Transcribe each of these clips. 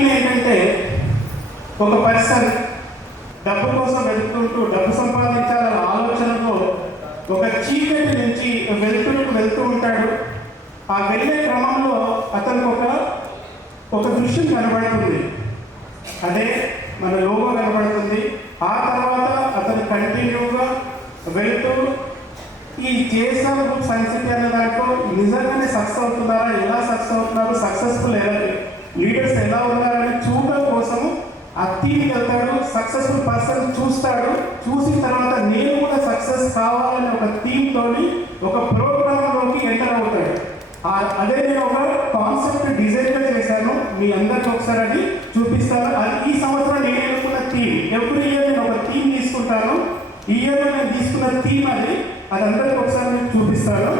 థీమ్ ఏంటంటే ఒక పర్సన్ డబ్బు కోసం వెతుక్కుంటూ డబ్బు సంపాదించాలనే ఆలోచనతో ఒక చీకటి నుంచి వెళ్తూ ఉంటాడు. ఆ వెళ్ళే క్రమంలో అతనికి ఒక దృశ్యం కనబడుతుంది. అదే మన లోగో కనబడుతుంది. ఆ తర్వాత అతను కంటిన్యూగా వెళ్తూ ఈ జేఎస్ఆర్ గ్రూప్ సైన్స్ సిటీ అనే దాంట్లో నిజంగానే సక్సెస్ అవుతున్నారా, ఎలా సక్సెస్ అవుతున్నారు, సక్సెస్ఫుల్ లీడర్స్ ఎలా ఉన్నారని చూడడం కోసము ఆ థీమ్కి వెళ్తాడు. సక్సెస్ఫుల్ పర్సన్ చూస్తాడు. చూసిన తర్వాత నేను కూడా సక్సెస్ కావాలని ఒక థీమ్తో ఒక ప్రోగ్రాంలోకి ఎంటర్ అవుతాడు. అదే నేను ఒక కాన్సెప్ట్ డిజైన్గా చేశాను. మీ అందరికీ ఒకసారి అది చూపిస్తాను. అది ఈ సంవత్సరం నేను ఎన్నుకున్న థీమ్. ఎవ్రీ ఇయర్ నేను ఒక థీమ్ తీసుకుంటాను. ఈ ఇయర్ నేను తీసుకున్న థీమ్ అది అందరికీ ఒకసారి నేను చూపిస్తాను.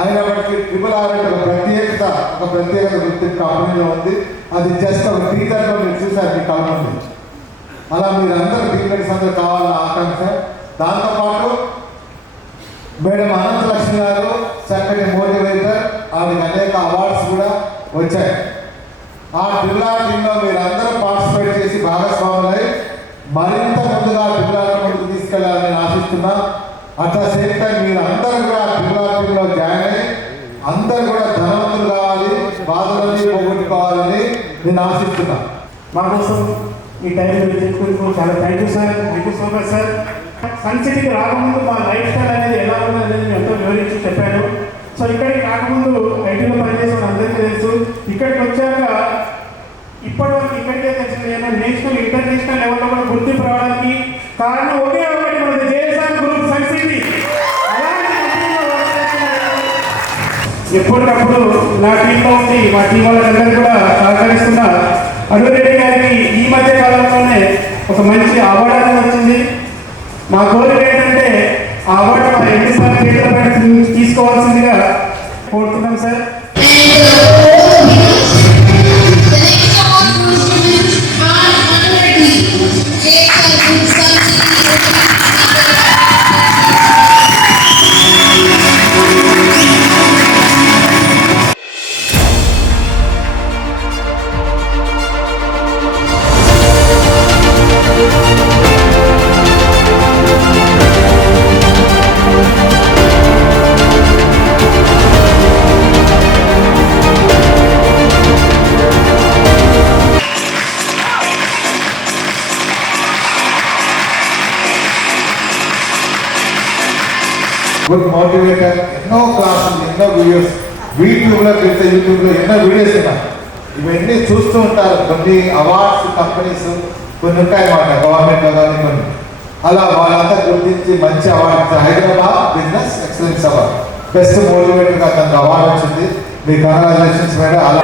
అయినప్పటికీ RRR ఒక ప్రత్యేకత గుర్తింపు కంపెనీలో ఉంది. అది జస్ట్ ఒక టీచర్లో మీరు చూసారు మీ కళ. అలా మీరు అందరూ టీచర్స్ అందరూ కావాలని ఆకాంక్ష. దాంతోపాటు మేడం అనంతలక్ష్మి గారు చక్కటి మోటివేటర్, ఆవిడకి అనేక అవార్డ్స్ కూడా వచ్చాయి. ఆ RRR టీంలో మీరు అందరూ పార్టిసిపేట్ చేసి భాగస్వాములై మరింత ముందుగా RRR ముందుకు తీసుకెళ్లాలని ఆశిస్తున్నా. అట్ ద సేమ్ టైం మీరు అందరూ కూడా RRR టీంలో జాయిన్ అయ్యి అందరూ కూడా ధనవంతులు కావాలి, బాధలన్నీ పోగొట్టుకోవాలని నేను ఆశిస్తున్నా. మా కోసం ఈ టైం చెప్పుకుంటూ చాలా thank you sir. Thank you so much sir. Sun సిటీకి రాకముందు మా లైఫ్ స్టైల్ అనేది ఎలా ఉంది అనేది నేను ఎంతో వివరించి చెప్పాను. సో ఇక్కడికి రాకముందు ఐటీలో పనిచేసే అందరికీ తెలుసు. ఇక్కడికి వచ్చాక ఇప్పటివరకు ఇక్కడికే తెలిసిన నేను నేషనల్ ఇంటర్నేషనల్ లెవెల్లో కూడా గుర్తింపు రావడానికి కారణం ఒకే ఒకటి, మనది జేఎస్ఆర్ గ్రూప్ సన్ సిటీ. ఎప్పటికప్పుడు నా టీంలో ఉండి మా టీం వాళ్ళందరూ కూడా సహకరిస్తున్న అరుణరెడ్డి గారికి ఈ మధ్య కాలంలోనే ఒక మంచి అవార్డు అనేది వచ్చింది. మా కోరిక ఏంటంటే ఆ అవార్డు మా ఎన్నిసార్లు చేతులపైన తీసుకోవాల్సిందిగా కోరుతున్నాం సార్. గుడ్ మోటివేటర్, ఎన్నో క్లాసులు, ఎన్నో వీడియోస్ యూట్యూబ్లో ఎన్నో వీడియోస్ ఉన్నాయి. ఇవన్నీ చూస్తూ ఉంటారు. కొన్ని అవార్డ్స్ కంపెనీస్ కొన్ని ఉంటాయన్నమాట, గవర్నమెంట్లో కానీ కొన్ని. అలా వాళ్ళంతా గుర్తించి మంచి award, Hyderabad business excellence award best మోటివేటర్గా తనకు అవార్డు వచ్చింది. మీ కంగ్రాచులేషన్స్ మేడం. అలా